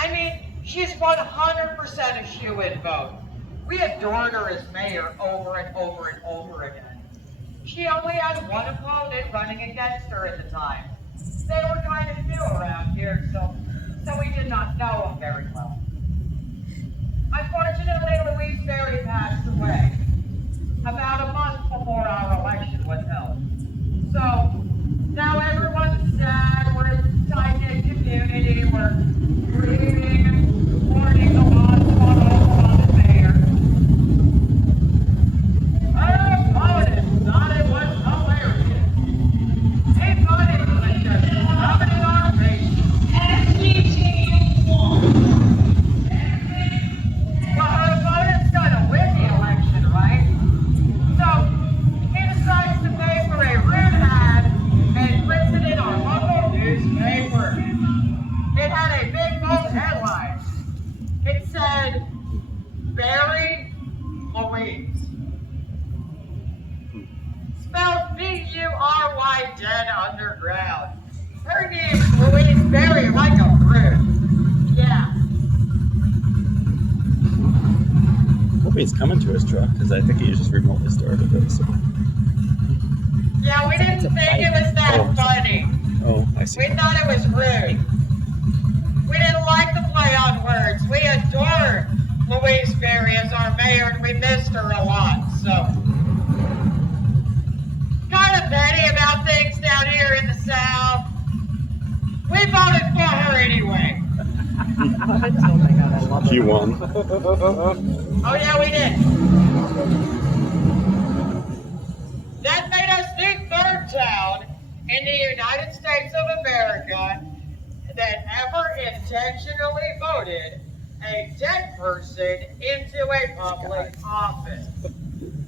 I mean, she's 100% a shoo-in vote. We adored her as mayor over and over and over again. She only had one opponent running against her at the time. They were kind of new around here, so we did not know them very well. Unfortunately, Louise Berry passed away about a month before our election was held. So now everyone's sad, we're a tight-knit community, we're grieving and mourning the loss of our beloved mayor. Our opponent thought it was hilarious. He thought it was just rubbing our face. Well, her opponent's gonna win the election, right? So he decides to pay for a rude ad and prints it in our local newspaper. It had a big bold headline. It said, Barry Louise. Spelled B-U-R-Y, dead underground. Her name's Louise Berry, like a fruit. Yeah. Hope he's coming to his truck because I think he just remotely started it. So. Yeah, we didn't think it was that funny. Oh, I see. We thought it was rude. We didn't like the play on words. We adored Louise Berry as our mayor, and we missed her a lot. So, kind of petty about things down here in the South. We voted for her anyway. Oh my God, I love it. You won. Oh yeah, we did. That made us the third town in the United States of America that ever intentionally voted a dead person into a public office.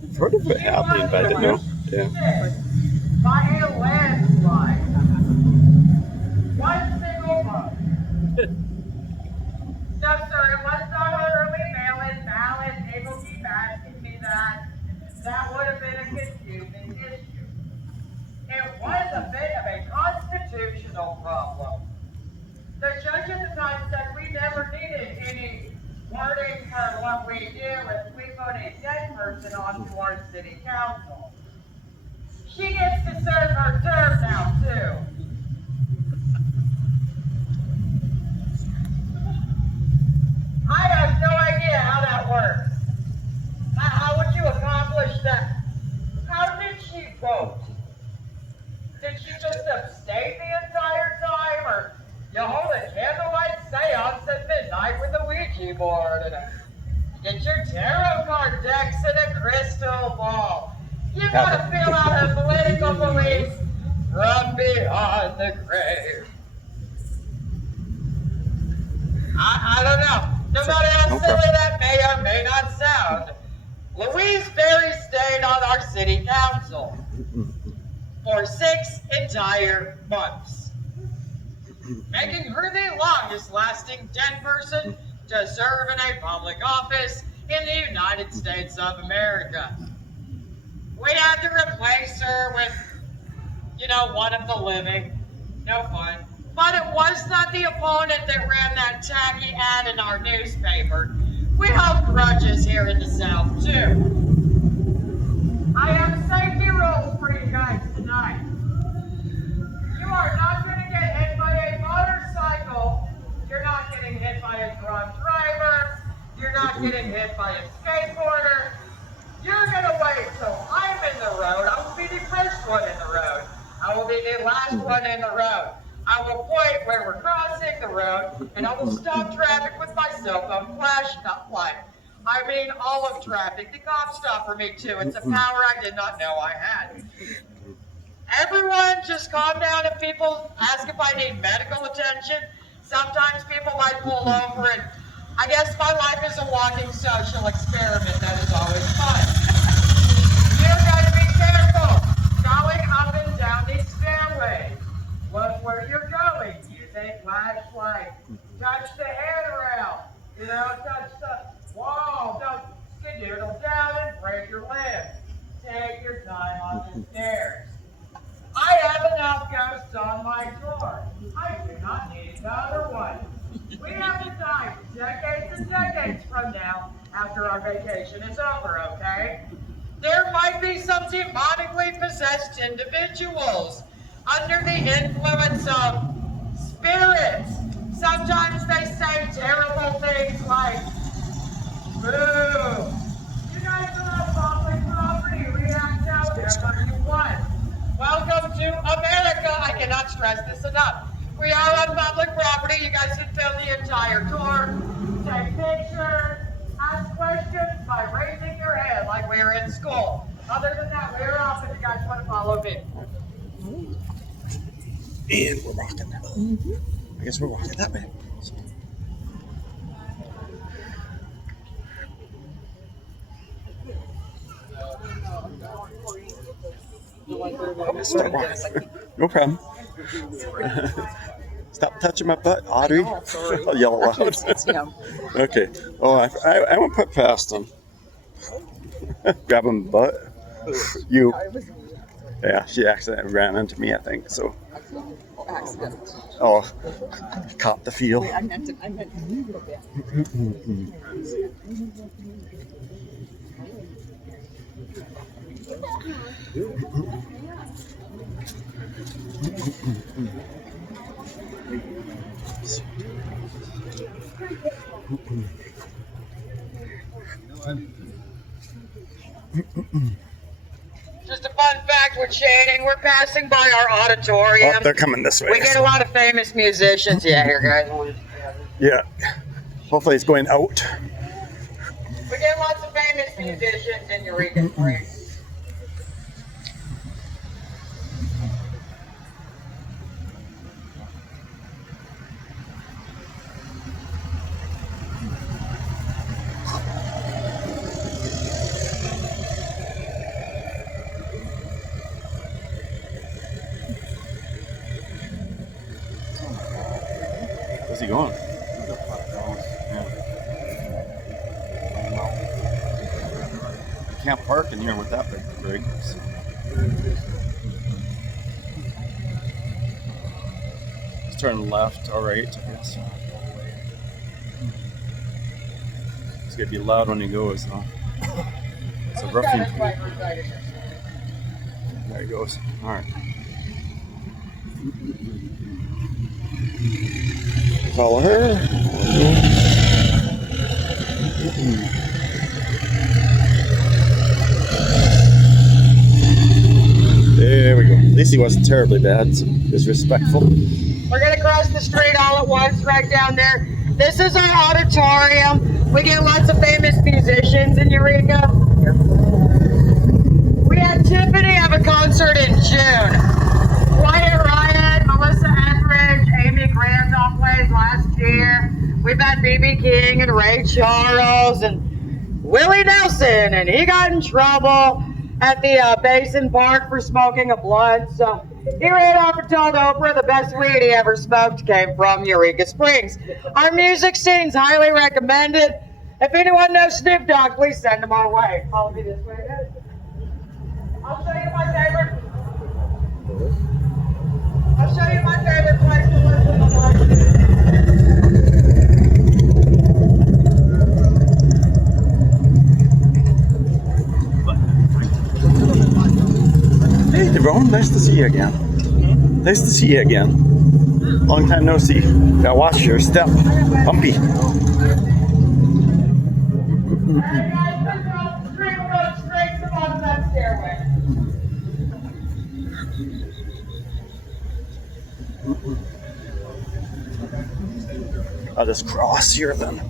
I've heard of it happening, but I didn't know. Yeah. By a landslide. One single vote. No, sir, it was not an early mail-in ballot. People keep asking me that. That would have been a confusing issue. It was a bit of a constitutional problem. The judge at the time said we never needed any wording for what we do if we put a dead person onto our city council. She gets to serve her term now, too. I have no idea how that works. How would you accomplish that? How did she vote? Did she just abstain the entire time, or you hold a candlelight seance at midnight with a Ouija board and get your tarot card decks and a crystal ball? You gotta feel out her political beliefs from beyond the grave. I don't know. No matter how silly that may or may not sound, Louise Berry stayed on our city council for 6 entire months, making her the longest lasting dead person to serve in a public office in the United States of America. We had to replace her with, one of the living. No fun. But it was not the opponent that ran that tacky ad in our newspaper. We hold grudges here in the South, too. I have safety rules for you guys tonight. You are not going to get hit by a motorcycle. You're not getting hit by a drunk driver. You're not getting hit by a skateboarder. You're going to wait till I'm in the road. I will be the first one in the road. I will be the last one in the road. I will point where we're crossing the road, and I will stop traffic with my cell phone flash light. I mean all of traffic. The cops stop for me too. It's a power I did not know I had. Everyone just calm down if people ask if I need medical attention. Sometimes people might pull over, and I guess my life is a walking social experiment that is always fun. You gotta be careful going up and down these stairways. Look where you're going. Use a flashlight. Touch the handrail. Touch the wall. Don't skedoodle down and break your leg. Take your time on the stairs. I have enough ghosts on my floor. I do not need another one. We have decided decades and decades from now, after our vacation is over, okay? There might be some demonically possessed individuals under the influence of spirits. Sometimes they say terrible things like, boo. You guys are on public property. React however you want. Welcome to America. I cannot stress this enough. We are on public property. You guys can fill the entire tour, take pictures, ask questions by raising your hand like we were in school. Other than that, we're off if you guys want to follow me. And we're rocking. I guess we're walking that way. Stop walking. No problem. Stop touching my butt, Audrey. I'll yell loud. Okay. Oh, I won't put past him. Grab him butt. You. Yeah, she accidentally ran into me, I think. So. Accident. Oh, caught the feel. Wait, I meant you a bit. Just a fun fact with shading, we're passing by our auditorium. Oh, they're coming this way. We get a lot of famous musicians. Yeah, here, guys. Yeah. Hopefully it's going out. We get lots of famous musicians in Eureka Springs. Where's he going? You can't park in here with that big rig. So. Let's turn left or right, I guess. It's gonna be loud when he goes, though. It's a roughing. There he goes. All right. Follow her. There we go. At least he wasn't terribly bad. So he was respectful. We're going to cross the street all at once right down there. This is our auditorium. We get lots of famous musicians in Eureka. We had Tiffany have a concert in June. Wyatt Ryan, Melissa Etheridge, Amy Grandall played last year. We've had B.B. King and Ray Charles and Willie Nelson, and he got in trouble at the Basin Park for smoking a blunt. So he ran off and told Oprah the best weed he ever smoked came from Eureka Springs. Our music scene's highly recommended. If anyone knows Snoop Dogg, please send them our way. Follow me this way, guys. I'll show you my favorite. I'll show you my favorite place to listen to live. Hey, Devon, nice to see you again. Nice to see you again. Long time no see. Gotta watch your step. Bumpy. Alright guys, let's go straight road, straight to the bottom of that stairway. I'll just cross here then.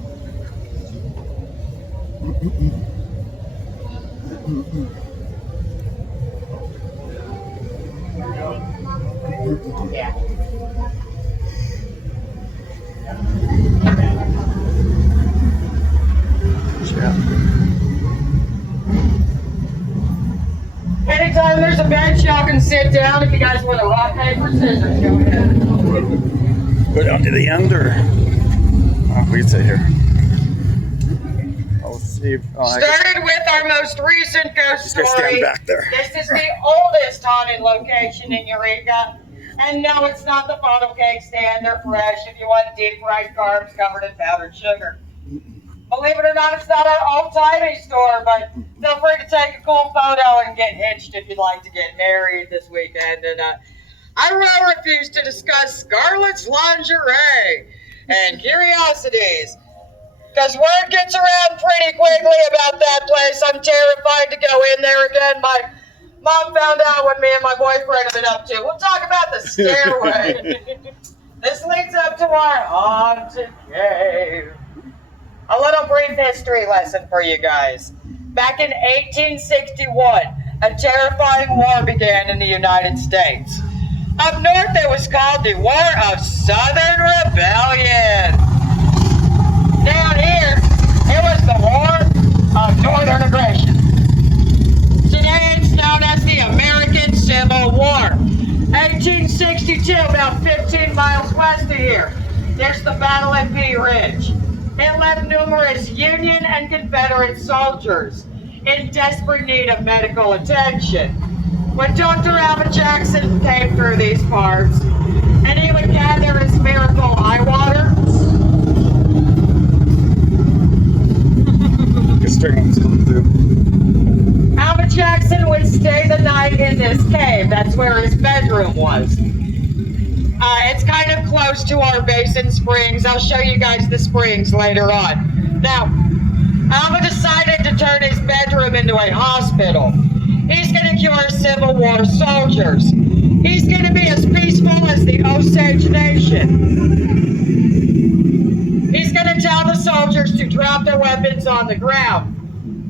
Yeah. Anytime there's a bench, y'all can sit down. If you guys want to rock, paper, scissors, go ahead. Go down to the end, or we can sit here. I'll see. Started with our most recent ghost Just gonna stand story. back there. This is the oldest haunted location in Eureka. And no, it's not the funnel cake stand. They're fresh if you want deep fried carbs covered in powdered sugar. Believe it or not, it's not an old-timey store, but feel free to take a cool photo and get hitched if you'd like to get married this weekend. And I will refuse to discuss Scarlett's lingerie and curiosities, because word gets around pretty quickly about that place. I'm terrified to go in there again. My mom found out what me and my boyfriend have been up to. We'll talk about the stairway. This leads up to our haunted cave. A little brief history lesson for you guys. Back in 1861, a terrifying war began in the United States. Up north, it was called the War of Southern Rebellion. Down here, it was the War of Northern Aggression. Today, it's known as the American Civil War. 1862, about 15 miles west of here, there's the Battle at Bee Ridge. It left numerous Union and Confederate soldiers in desperate need of medical attention. When Dr. Alvin Jackson came through these parts, and he would gather his miracle eye water, Alvin Jackson would stay the night in this cave. That's where his bedroom was. It's kind of close to our basin springs. I'll show you guys the springs later on. Now, Alvin decided to turn his bedroom into a hospital. He's going to cure Civil War soldiers. He's going to be as peaceful as the Osage Nation. He's going to tell the soldiers to drop their weapons on the ground.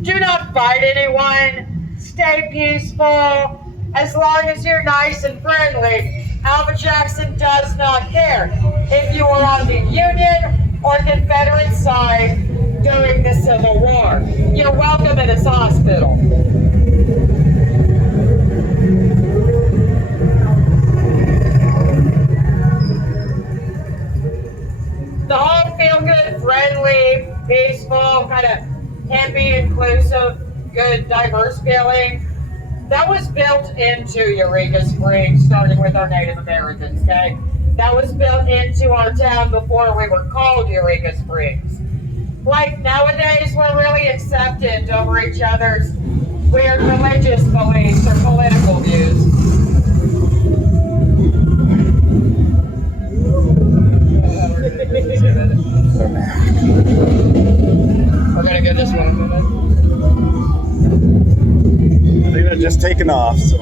Do not fight anyone. Stay peaceful. As long as you're nice and friendly, Alvin Jackson does not care if you were on the Union or Confederate side during the Civil War. You're welcome at his hospital. The whole feel-good, friendly, peaceful, kind of hippie, inclusive, good, diverse feeling, that was built into Eureka Springs, starting with our Native Americans, okay? That was built into our town before we were called Eureka Springs. Like nowadays, we're really acceptant over each other's weird religious beliefs or political views. We're gonna get this one in a minute. I think they're just taking off, so.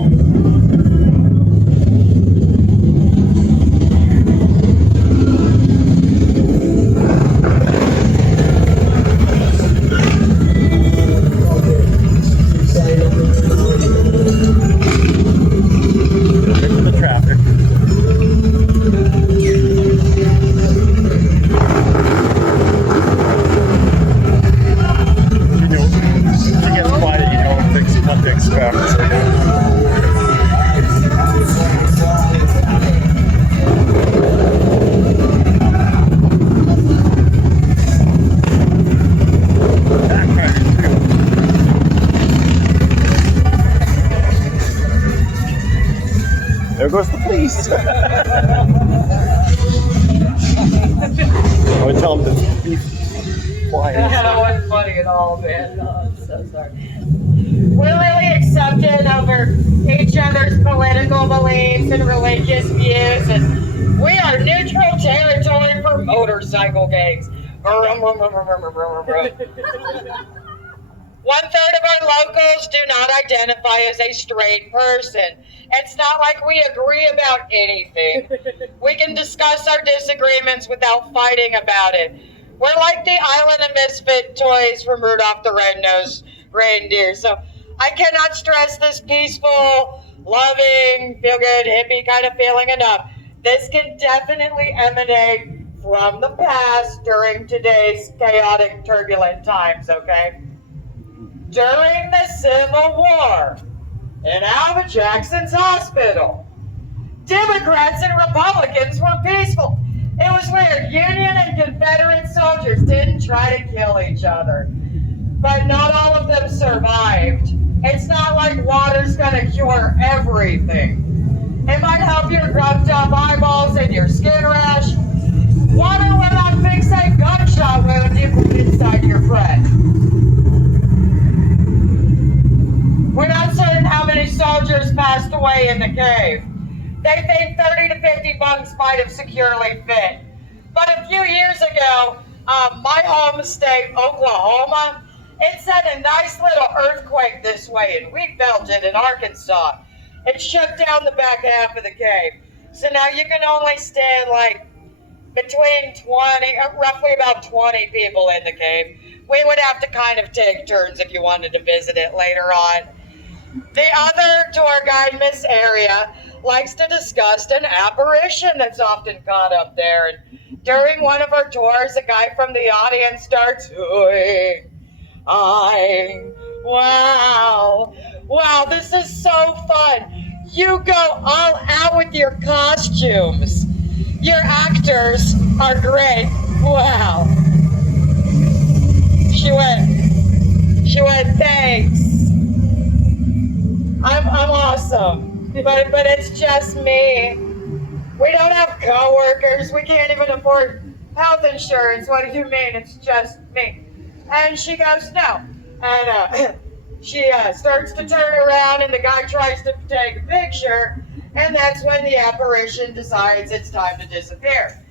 Into the traffic. What to expect. There goes the police. I would tell them to be quiet. That wasn't funny at all, man. Oh, I'm so sorry. We're really accepted over each other's political beliefs and religious views, and we are neutral territory for motorcycle gangs. 1/3 of our locals do not identify as a straight person. It's not like we agree about anything. We can discuss our disagreements without fighting about it. We're like the Island of Misfit toys from Rudolph the Red-Nosed Reindeer. So I cannot stress this peaceful, loving, feel-good, hippie kind of feeling enough. This can definitely emanate from the past during today's chaotic, turbulent times, okay? During the Civil War, in Alvin Jackson's hospital, Democrats and Republicans were peaceful. It was weird. Union and Confederate soldiers didn't try to kill each other. But not all of them survived. It's not like water's gonna cure everything. It might help your rubbed up eyeballs and your skin rash. Water will not fix a gunshot wound you put inside your friend. We're not certain how many soldiers passed away in the cave. They think 30 to 50 bunks might have securely fit. But a few years ago, my home state, Oklahoma, it sent a nice little earthquake this way, and we felt it in Arkansas. It shut down the back half of the cave. So now you can only stand like between 20, roughly about 20 people in the cave. We would have to kind of take turns if you wanted to visit it later on. The other tour guide, Miss Area, likes to discuss an apparition that's often caught up there. And during one of our tours, a guy from the audience starts hooing. Wow. Wow, this is so fun. You go all out with your costumes. Your actors are great. Wow. She went, thanks. I'm awesome. But it's just me. We don't have coworkers. We can't even afford health insurance. What do you mean? It's just me. And she goes, no. And she starts to turn around, and the guy tries to take a picture, and that's when the apparition decides it's time to disappear.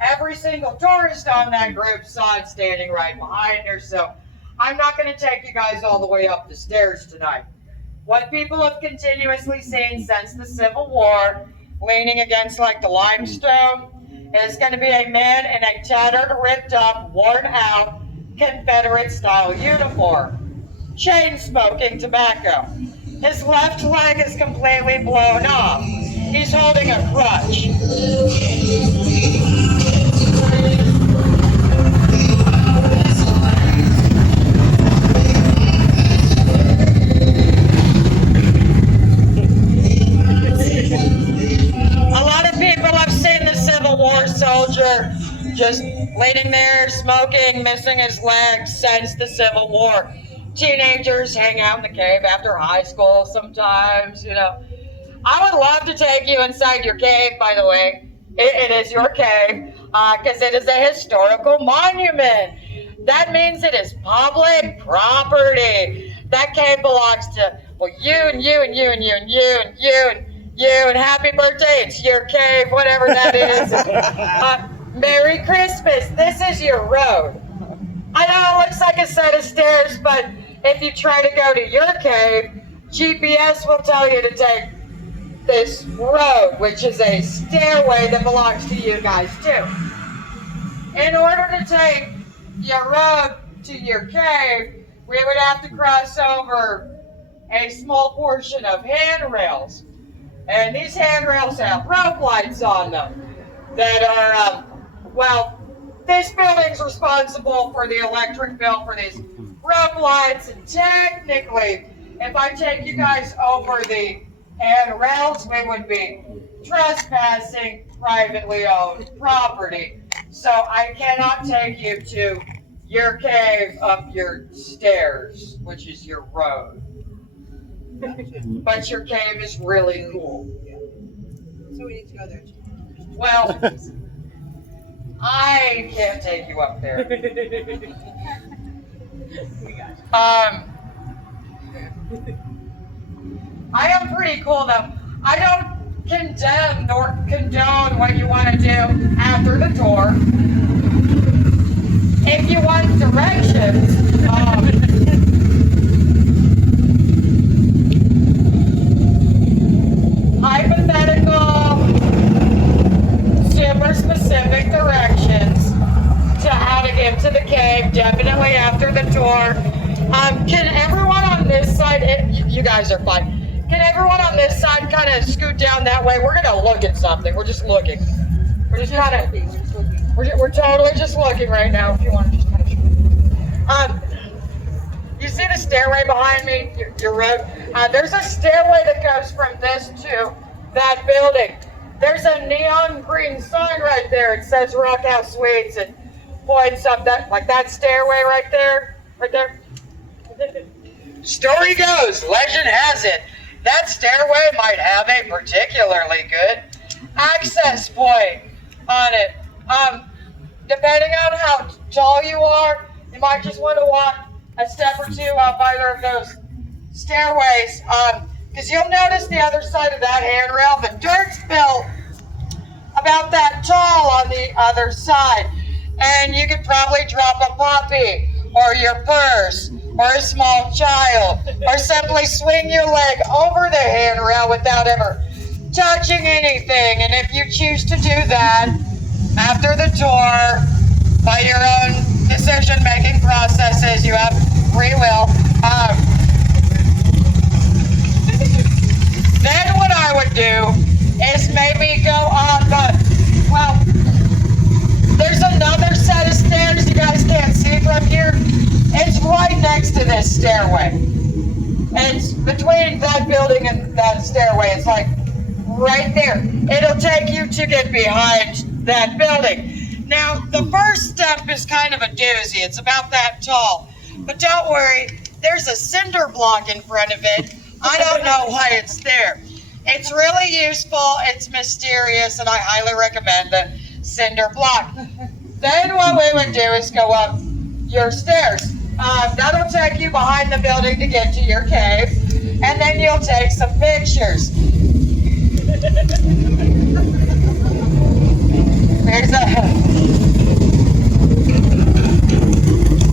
Every single tourist on that group saw it standing right behind her, so I'm not going to take you guys all the way up the stairs tonight. What people have continuously seen since the Civil War, leaning against like the limestone, is going to be a man in a tattered, ripped up, worn out Confederate-style uniform, chain-smoking tobacco. His left leg is completely blown off. He's holding a crutch. A lot of people have seen the Civil War soldier just leaning there, smoking, missing his legs since the Civil War. Teenagers hang out in the cave after high school sometimes, you know. I would love to take you inside your cave, by the way. It is your cave, because it is a historical monument. That means it is public property. That cave belongs to, well, you and you and you and you and you and you and you, and happy birthday, it's your cave, whatever that is. Merry Christmas, this is your road. I know it looks like a set of stairs, but if you try to go to your cave, GPS will tell you to take this road, which is a stairway that belongs to you guys too. In order to take your road to your cave, we would have to cross over a small portion of handrails. And these handrails have rope lights on them that are, well, this building's responsible for the electric bill for these rope lights, and technically, if I take you guys over the handrails, we would be trespassing privately owned property. So I cannot take you to your cave up your stairs, which is your road. But your cave is really cool. So we need to go there. Well, I can't take you up there. I am pretty cool though. I don't condemn nor condone what you want to do after the tour. If you want directions, hypothetical, super specific directions to how to get to the cave, definitely after the tour. Can everyone on this side, you guys are fine. Can everyone on this side kind of scoot down that way? We're going to look at something. We're just looking. We're just kind of, we're totally just looking right now. If you want to just kind of, you see the stairway behind me, your road? There's a stairway that goes from this to that building. There's a neon green sign right there. It says Rock House Suites. It points up that, like that stairway right there. Story goes, legend has it, that stairway might have a particularly good access point on it. Depending on how tall you are, you might just want to walk a step or two up either of those stairways. Because you'll notice the other side of that handrail, the dirt's built about that tall on the other side. And you could probably drop a puppy or your purse or a small child or simply swing your leg over the handrail without ever touching anything. And if you choose to do that after the tour by your own decision-making processes, you have free will. Then what I would do is maybe go on there's another set of stairs you guys can't see from here. It's right next to this stairway. It's between that building and that stairway. It's like right there. It'll take you to get behind that building. Now, the first step is kind of a doozy. It's about that tall. But don't worry, there's a cinder block in front of it. I don't know why it's there. It's really useful, it's mysterious, and I highly recommend the cinder block. Then what we would do is go up your stairs. That'll take you behind the building to get to your cave, and then you'll take some pictures.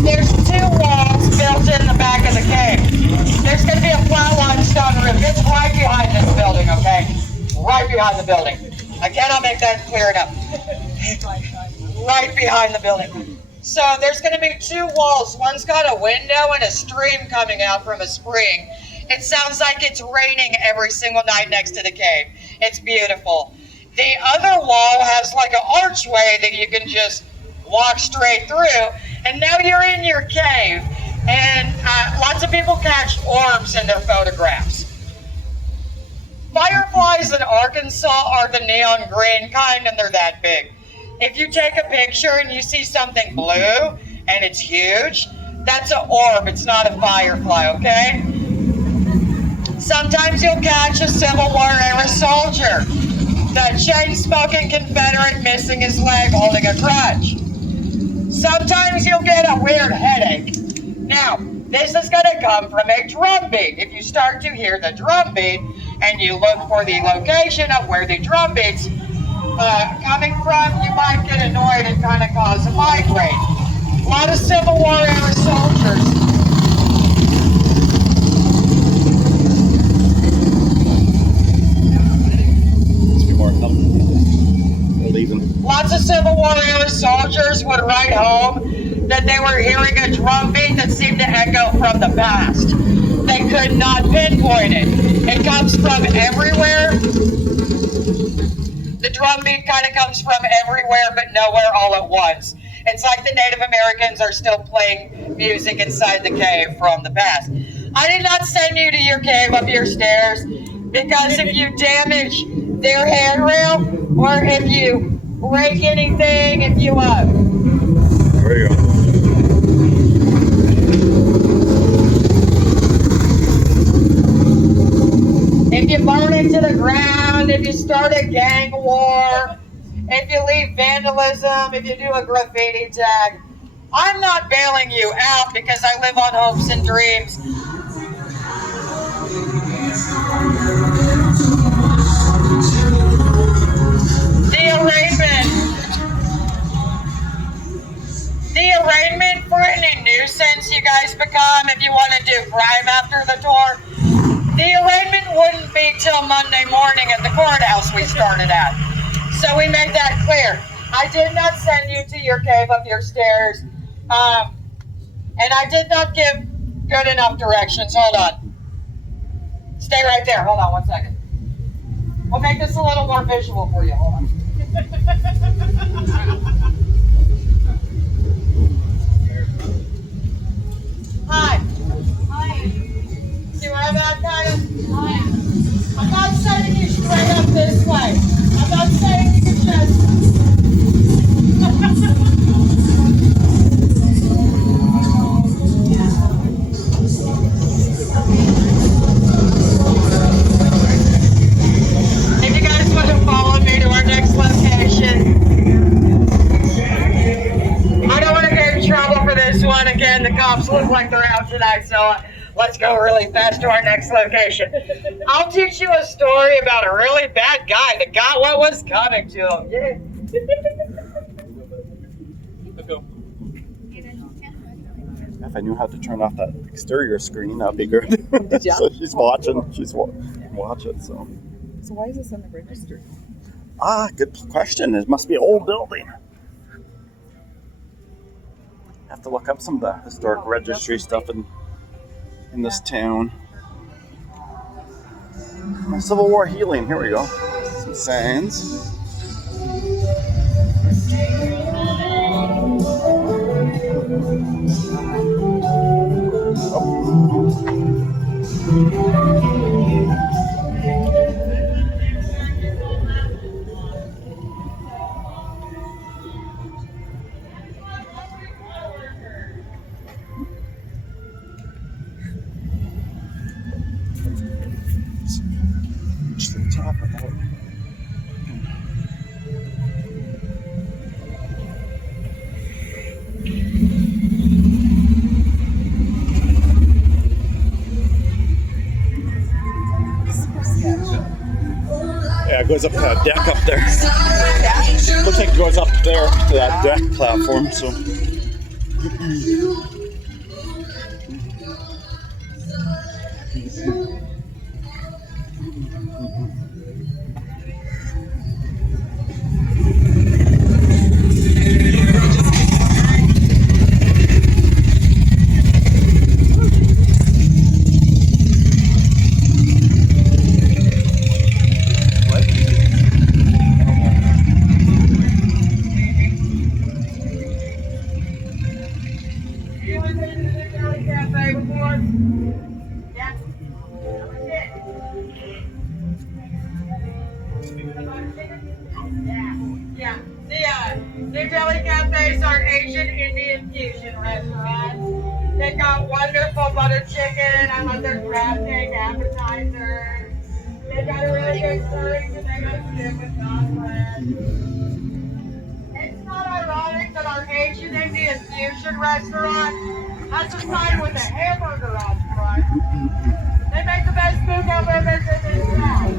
There's two walls built in the back of the cave. There's going to be a flat limestone roof. It's right behind this building, okay? Right behind the building. I cannot make that clear enough. Right behind the building. So there's going to be two walls. One's got a window and a stream coming out from a spring. It sounds like it's raining every single night next to the cave. It's beautiful. The other wall has like an archway that you can just walk straight through. And now you're in your cave. And lots of people catch orbs in their photographs. Fireflies in Arkansas are the neon green kind, and they're that big. If you take a picture and you see something blue and it's huge, that's an orb. It's not a firefly, okay? Sometimes you'll catch a Civil War era soldier, the chain-smoking Confederate missing his leg holding a crutch. Sometimes you'll get a weird headache. Now, this is going to come from a drum beat. If you start to hear the drum beat and you look for the location of where the drum beat's coming from, you might get annoyed and kind of cause a migraine. A lot of Civil War era soldiers. Lots of Civil War era soldiers would write home that they were hearing a drum beat that seemed to echo from the past. They could not pinpoint it. It comes from everywhere. The drum beat kind of comes from everywhere but nowhere all at once. It's like the Native Americans are still playing music inside the cave from the past. I did not send you to your cave up your stairs because if you damage their handrail or if you break anything, if you There you go. if you burn into the ground, if you start a gang war, if you leave vandalism, if you do a graffiti tag, I'm not bailing you out because I live on hopes and dreams. The arraignment for any nuisance you guys become if you want to do crime after the tour, the arraignment wouldn't be till Monday morning at the courthouse we started at. So we made that clear. I did not send you to your cave up your stairs, and I did not give good enough directions. Hold on. Stay right there. Hold on 1 second. We'll make this a little more visual for you. Hold on. Hi. Hi. See where I'm at, kind of? Hi. I'm not sending you straight up this way. I'm not saying you can just... cops look like they're out tonight, so let's go really fast to our next location. I'll teach you a story about a really bad guy that got what was coming to him. Yeah. Let's go. If I knew how to turn off that exterior screen, that'd be good. Did ya? So she's watching. Watch it. So. So why is this on the registry? Good question. It must be an old building. Have to look up some of the historic registry stuff in this town. Civil War healing. Here we go. Some signs. Just the top of that. Yeah, it goes up to that deck up there. Looks like it goes up there to that deck platform. So. You went to the Deli Cafe before? Yeah. Yeah. The Deli Cafe is our Asian Indian fusion restaurant. They got wonderful butter chicken. I love their crab cake appetizers. They got a really good curry tomato soup with non-bread. It's not ironic that our Asian Indian fusion restaurant has a sign with a hamburger on front. They make the best food burgers in this town.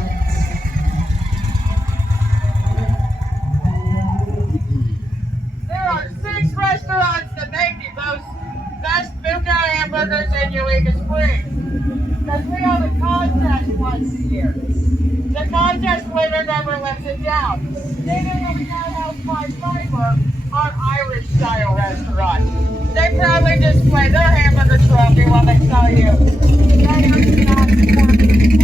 There are 6 restaurants that make the most best Buka hamburgers in Eureka Springs. Because we have a contest once a year. The contest winner never lets it down. Neither will the House by Fiber, our Irish-style restaurant. They proudly display their hamburger trophy while they tell you they are not supporting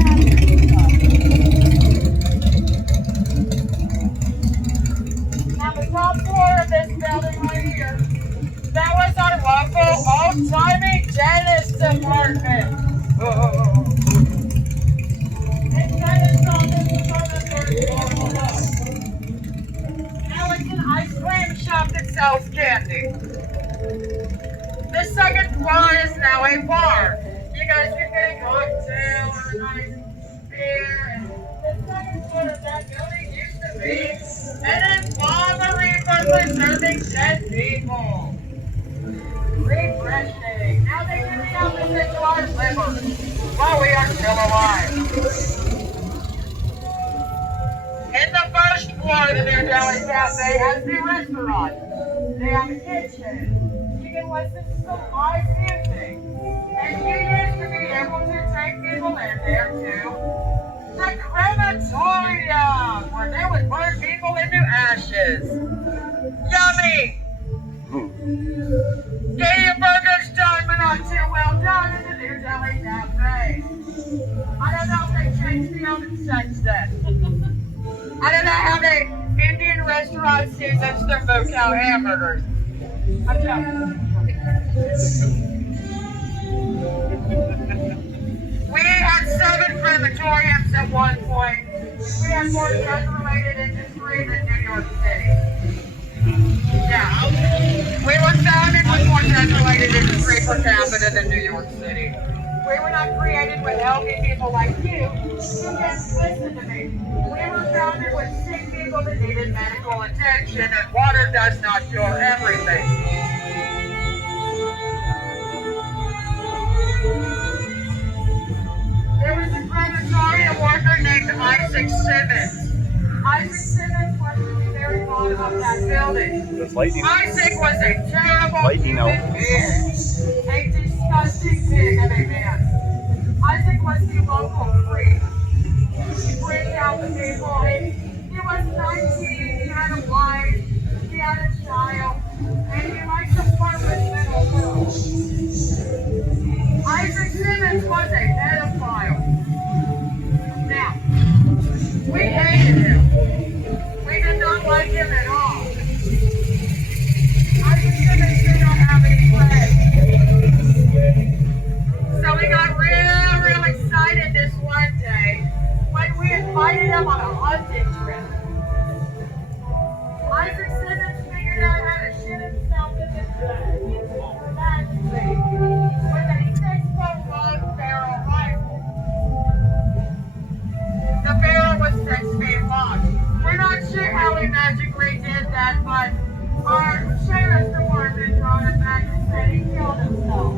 Now the top floor of this building right here, that was our local old-timey dentist department. Now it's an ice cream shop that sells candy. The second floor is now a bar. You guys can get a cocktail or a nice beer. And the second floor of that building used to be an infirmary for serving dead people. Refreshing. Now they do the opposite to our liver while we are still alive. In the first floor of the new Deli Cafe has the restaurant. They have a kitchen. You can listen to some live music. And you used to be able to take people in there to the crematorium, where they would burn people into ashes. Yummy! Get your burgers done, but not too well done in the new Deli Cafe. I don't know if they changed the oven since then. I don't know how the Indian restaurant seasons their Buka hamburgers. I'm joking. We had 7 crematoriums at one point. We had more drug-related industry than New York City. Yeah. We were founded with more drug-related industry per capita than New York City. We were not created with helping people like you who can't listen to me. We were founded with sick people that needed medical attention, and water does not cure everything. was lightning. Isaac was a terrible Lightning human out. being. A disgusting pig of a man. Isaac was the local freak. He freaked out the people. He was 19, he had a wife, he had a child, and he liked to flirt with little girls. Isaac Simmons was a pedophile. Now, we hated him. We did not like him at all. Isaac Simmons did not have any friends. So we got real excited this one day when we invited him on a hunting trip. Isaac Simmons figured out how to shoot himself in the leg dramatically with a 6-foot long barrel rifle. The barrel was 6 feet long. We're not sure how he magically did that, but our sheriff's department brought him back and said he killed himself.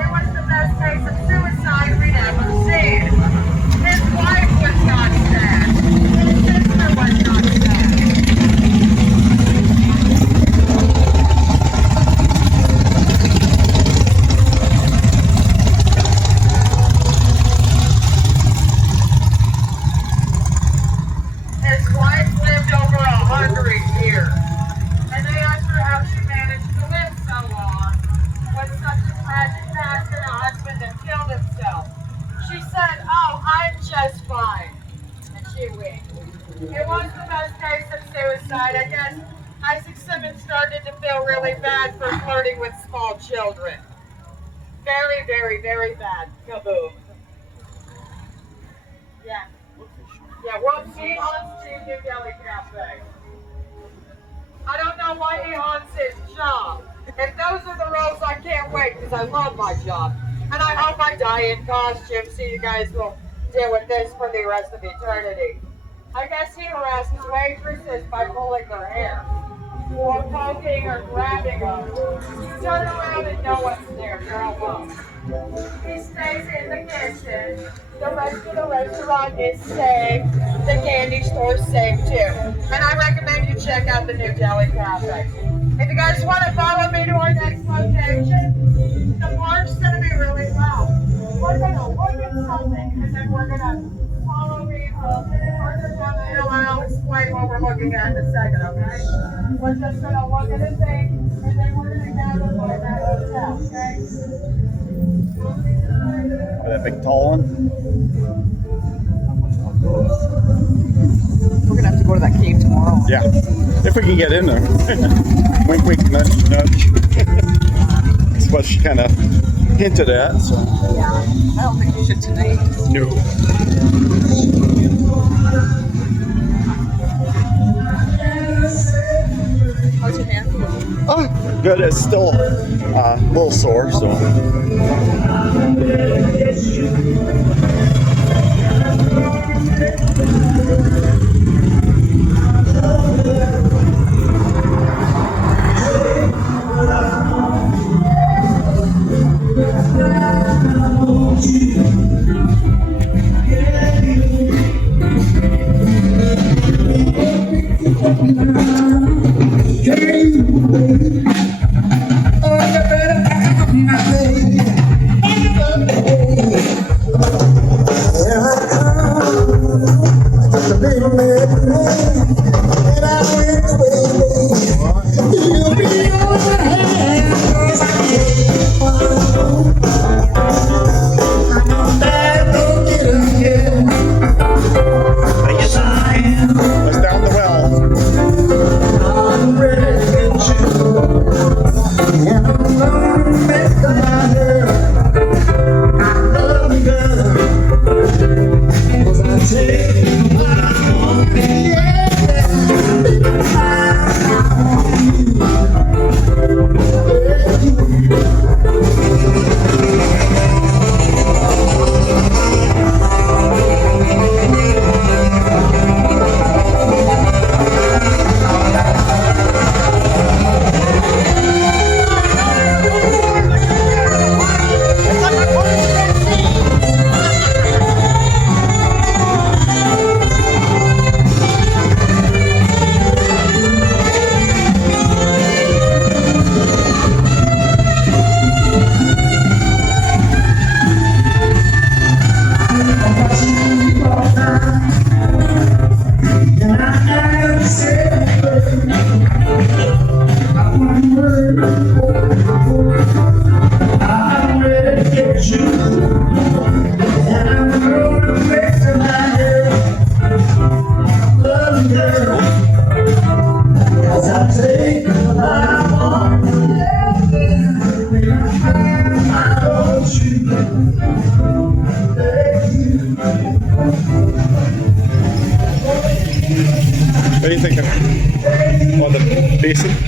It was the best case of suicide we'd ever seen. His wife was not sad. His sister was not sad. His wife lived over 100 years. And they asked her how she managed to live so long with such a tragic past and a husband that killed himself. She said, "Oh, I'm just fine." And she winked. It was the best case of suicide. I guess Isaac Simmons started to feel really bad for flirting with small children. Very, very, very bad. Kaboom. Yeah. Yeah, whoopsie haunts to New Delhi Cafe. I don't know why he haunts his job. If those are the roles, I can't wait because I love my job. And I hope I die in costume so you guys will deal with this for the rest of eternity. I guess he harasses waitresses by pulling their hair, or poking or grabbing them. You turn around and know what's there. You're alone. He stays in the kitchen. The rest of the restaurant is safe. The candy store's safe too. And I recommend you check out the New Delhi Cafe. If you guys want to follow me to our next location, the park's going to be really loud. We're going to look at something and then we're going to follow me further down the hill and I'll explain what we're looking at in a second, okay? We're just going to look at a thing and then we're going to gather by that hotel, okay? That big tall one. We're gonna have to go to that cave tomorrow. Yeah, if we can get in there. Wink, wink, nudge, nudge. That's what she kind of hinted at. So. Yeah. I don't think you should tonight. No. How's your hand? Oh, good. It's still a little sore, so. Baby,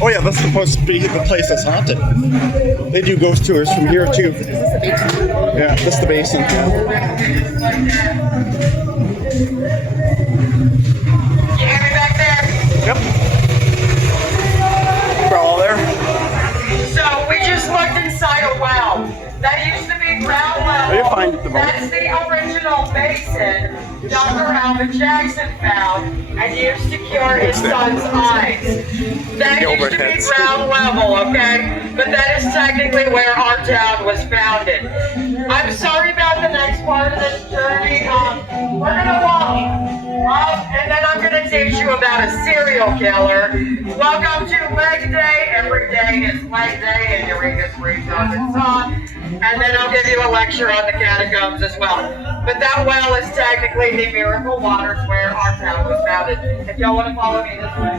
Oh yeah, that's supposed to be the place that's haunted. They do ghost tours from here too. Is this the basement? Yeah, this is the basin. Yeah. You hear me back there? Yep. We're all there. So we just looked inside a well. That used to be ground level. Oh, you're fine at the moment. That's the original basin Dr. Alvin Jackson found and used to cure his son's eyes. That used to be ground level, okay? But that is technically where our town was founded. I'm sorry about the next part of this journey. We're gonna walk. And then I'm going to teach you about a serial killer. Welcome to Leg Day. Every day is Leg Day in Eureka Springs, Arkansas. And then I'll give you a lecture on the catacombs as well. But that well is technically the Miracle Waters where our town was founded. If y'all want to follow me this way.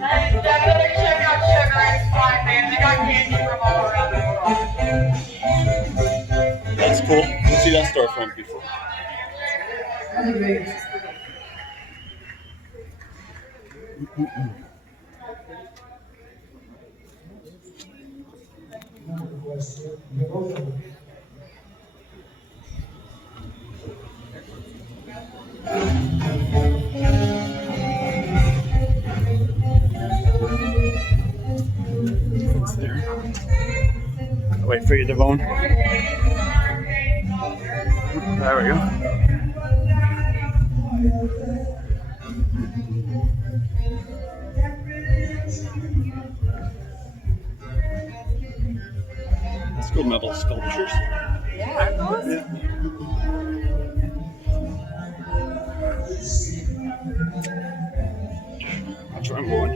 Hey, definitely check out Sugar and Spine, man. They got candy from all around the world. That's cool. You see that storefront before. Wait for you, Devon. There we go. Let's go metal sculptures. Yeah. That's where I'm going.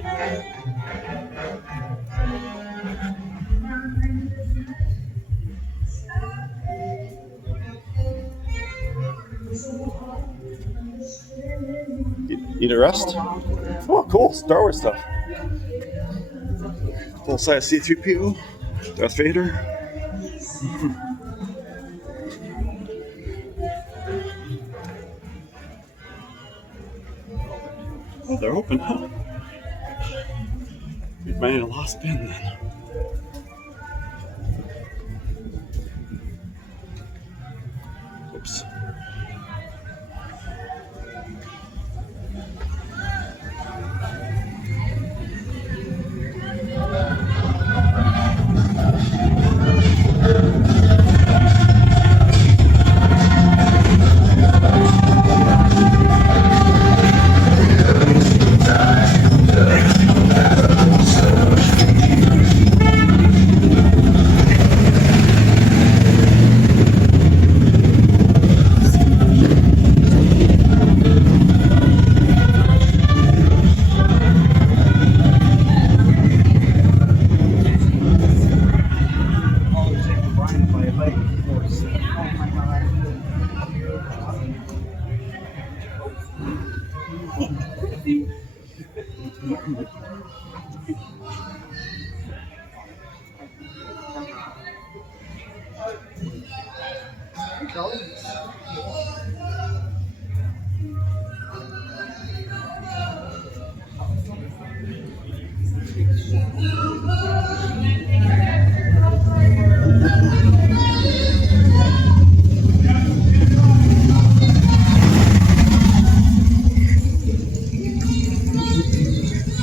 Need a rest? Oh, cool. Star Wars stuff. Full size C3PO. Darth Vader. Oh, they're open, huh? We might have lost Ben then. Oops.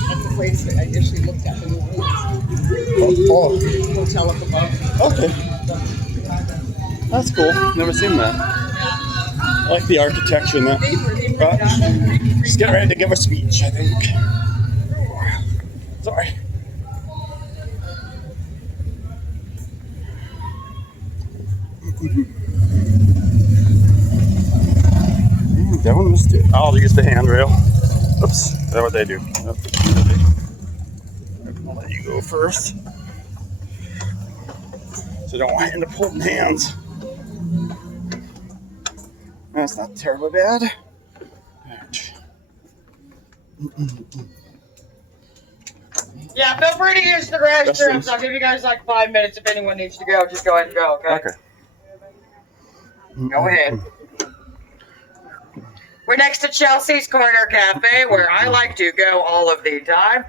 That's the place that I initially looked at the New Orleans Oh, hotel up above. okay. That's cool. Never seen that. I like the architecture in that. Just get ready to give a speech, I think. Sorry. That one missed it. I'll use the handrail. Oops. Is that what they do? Yep. I'll let you go first. So don't end up holding hands. That's not terribly bad. Yeah, feel free to use the restrooms. I'll give you guys like 5 minutes. If anyone needs to go, just go ahead and go, okay? Okay. Go ahead. We're next to Chelsea's Corner Cafe, where I like to go all of the time.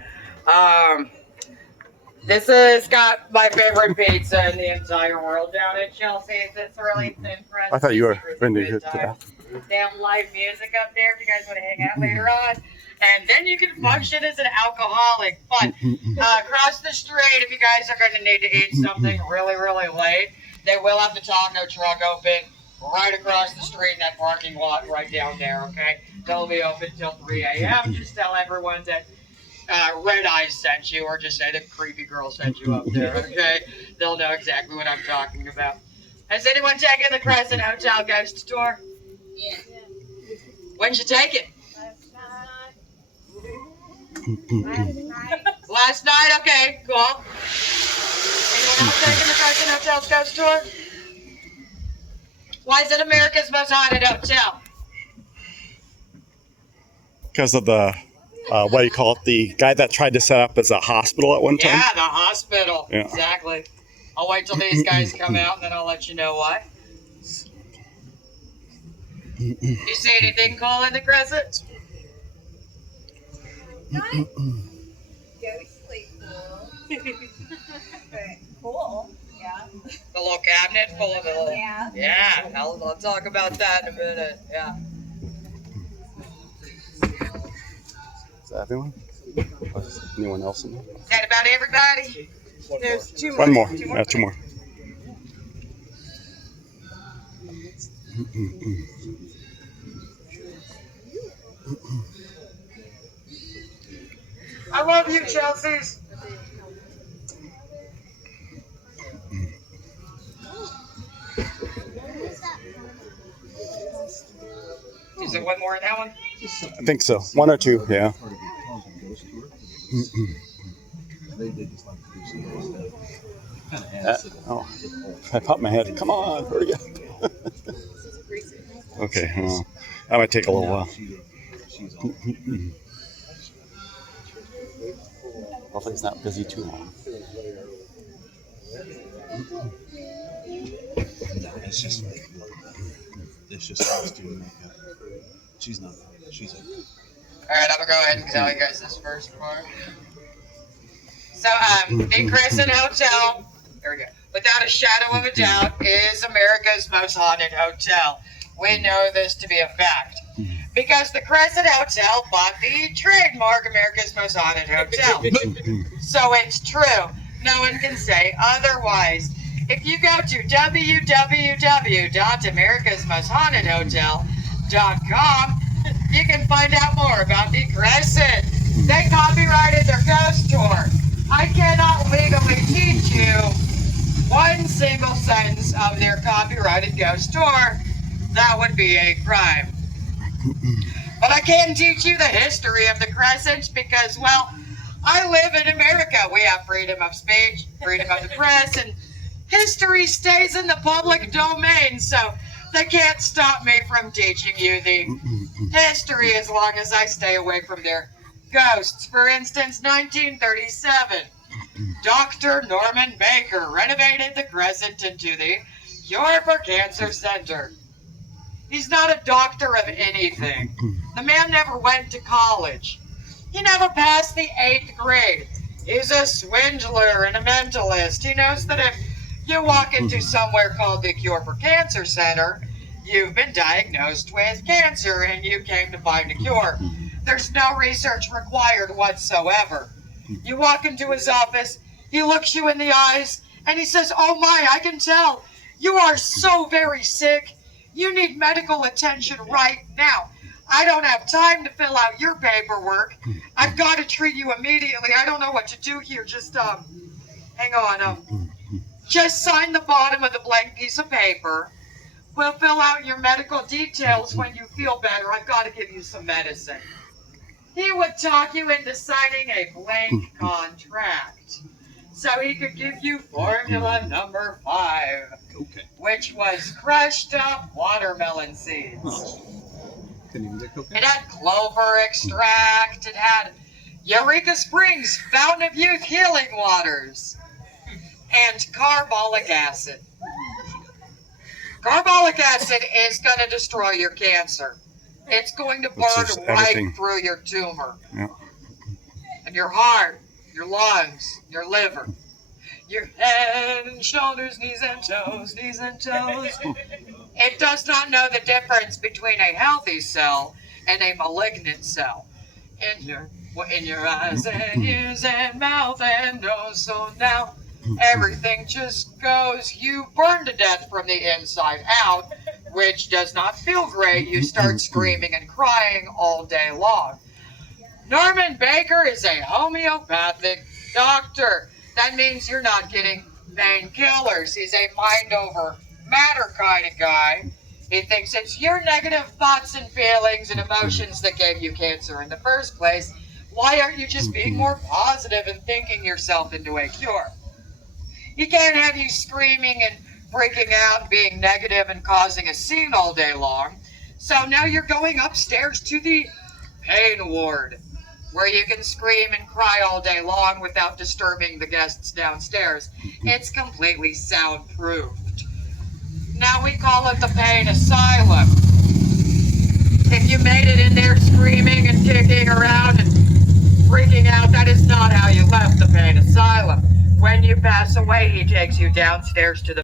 This has got my favorite pizza in the entire world down at Chelsea's. It's really thin crust. I thought you were really ready to good hit time. that. They have live music up there if you guys want to hang out later on. And then you can function as an alcoholic. But across the street, if you guys are going to need to eat something really, really late, they will have the taco truck open right across the street in that parking lot right down there, okay? They'll be open till 3 a.m. Just tell everyone that Red Eyes sent you, or just say the creepy girl sent you up there, okay? They'll know exactly what I'm talking about. Has anyone taken the Crescent Hotel ghost tour? Yeah. When'd you take it? Last night. Last night? Okay, cool. Anyone else taking the Crescent Hotel's ghost tour? Why is it America's most haunted hotel? Because of the, what do you call it? The guy that tried to set up as a hospital at one time? Yeah, the hospital. Yeah. Exactly. I'll wait till these guys come out and then I'll let you know why. You see anything cool in the Crescent? Ghostly cool. But cool. Yeah. The little cabinet full of the little... Yeah. Yeah, I'll talk about that in a minute. Yeah. Is that everyone? Or is anyone else in there? Is that about everybody? There's two more. One more. Two more. Yeah, two more. I love you, Chelsea's. Is there one more in that one? I think so. One or two, yeah. Oh, I popped my head. Come on, hurry up. Okay, well, that might take a little while. Hopefully it's not busy too long. It's just like, it's just costume makeup. She's not. She's like. All right, I'm gonna go ahead and tell you guys this first part. So, the Crescent Hotel, there we go, without a shadow of a doubt, is America's most haunted hotel. We know this to be a fact. Because the Crescent Hotel bought the trademark America's Most Haunted Hotel. So it's true. No one can say otherwise. If you go to www.americasmosthauntedhotel.com, you can find out more about the Crescent. They copyrighted their ghost tour. I cannot legally teach you one single sentence of their copyrighted ghost tour. That would be a crime. But I can teach you the history of the Crescent because, well, I live in America. We have freedom of speech, freedom of the press, and history stays in the public domain, so they can't stop me from teaching you the history as long as I stay away from their ghosts. For instance, 1937, Dr. Norman Baker renovated the Crescent into the Cure for Cancer Center. He's not a doctor of anything. The man never went to college. He never passed the 8th grade. He's a swindler and a mentalist. He knows that if you walk into somewhere called the Cure for Cancer Center, you've been diagnosed with cancer and you came to find a cure. There's no research required whatsoever. You walk into his office, he looks you in the eyes, and he says, "Oh my, I can tell. You are so very sick. You need medical attention right now. I don't have time to fill out your paperwork. I've got to treat you immediately. I don't know what to do here. Just, hang on. Just sign the bottom of the blank piece of paper. We'll fill out your medical details when you feel better. I've got to give you some medicine." He would talk you into signing a blank contract so he could give you formula number 5, Okay. which was crushed up watermelon seeds. Couldn't even get cocaine. It had clover extract. It had Eureka Springs Fountain of Youth Healing Waters and carbolic acid. Carbolic acid is going to destroy your cancer. It's going to It's burn just right everything. through your tumor. Yeah. And your heart, your lungs, your liver, your head and shoulders, knees and toes, knees and toes. It does not know the difference between a healthy cell and a malignant cell. In your eyes and ears and mouth and nose. So now everything just goes. You burn to death from the inside out, which does not feel great. You start screaming and crying all day long. Norman Baker is a homeopathic doctor. That means you're not getting painkillers. He's a mind over matter kind of guy. He thinks it's your negative thoughts and feelings and emotions that gave you cancer in the first place. Why aren't you just being more positive and thinking yourself into a cure? He can't have you screaming and freaking out, being negative and causing a scene all day long. So now you're going upstairs to the pain ward, where you can scream and cry all day long without disturbing the guests downstairs. It's completely soundproofed. Now we call it the pain asylum. If you made it in there screaming and kicking around and freaking out, that is not how you left the pain asylum. When you pass away, he takes you downstairs to the